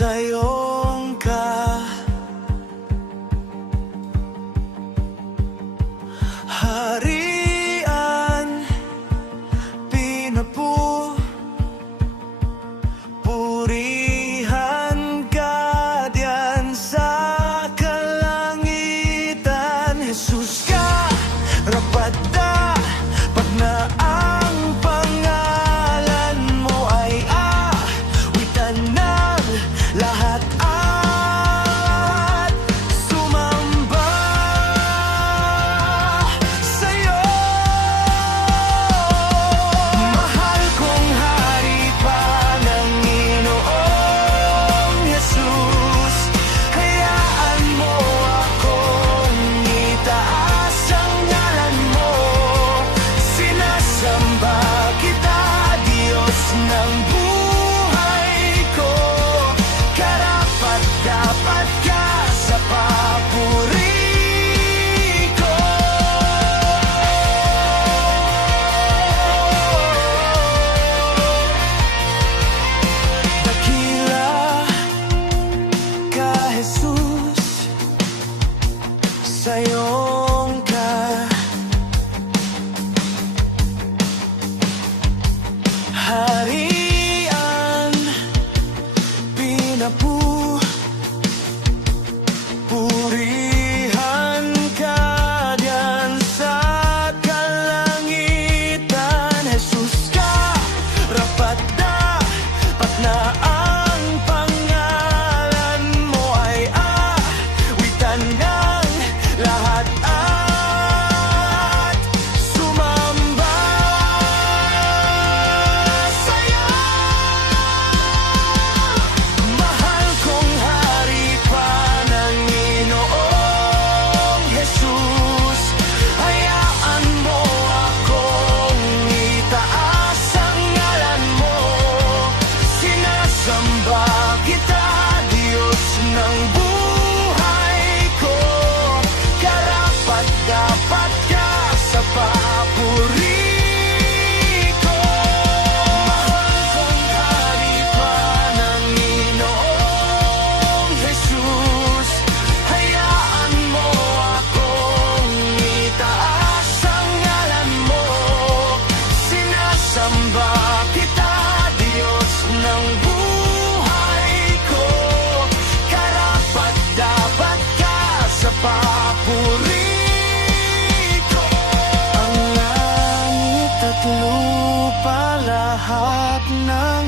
sayong ka. Harian, purihan ka diyan sa kalangitan. Jesus ka, rapat dapat na ang pangalan mo ay awitan ng lahat at sumamba sa'yo. Mahal kong hari, Panginoong Jesus, hayaan mo akong itaas ang ngalan mo. Sinasamba kita, Diyos ng buhay ko. Karapat-dapat ka sa papuri ko. Dakila ka, Jesus, sayong ka. Harian, purihan ka diyan sa kalangitan. Jesus ka, rapat dapat na ang pangalan mo ay awitan ng lahat at sumamba sa'yo. Mahal kong hari, Panginoong Jesus, hayaan mo akong itaas ang ngalan mo. Sinasamba kita, Diyos ng buhay ko. Karapat-dapat ka sa papuri ko. Mahal kong hari, Panginoong Jesus, hayaan mo akong itaas ang ngalan mo. Sinasamba kita, Diyos ng buhay ko. Karapat-dapat ka sa papuri ko. Ang langit at lupa, lahat ng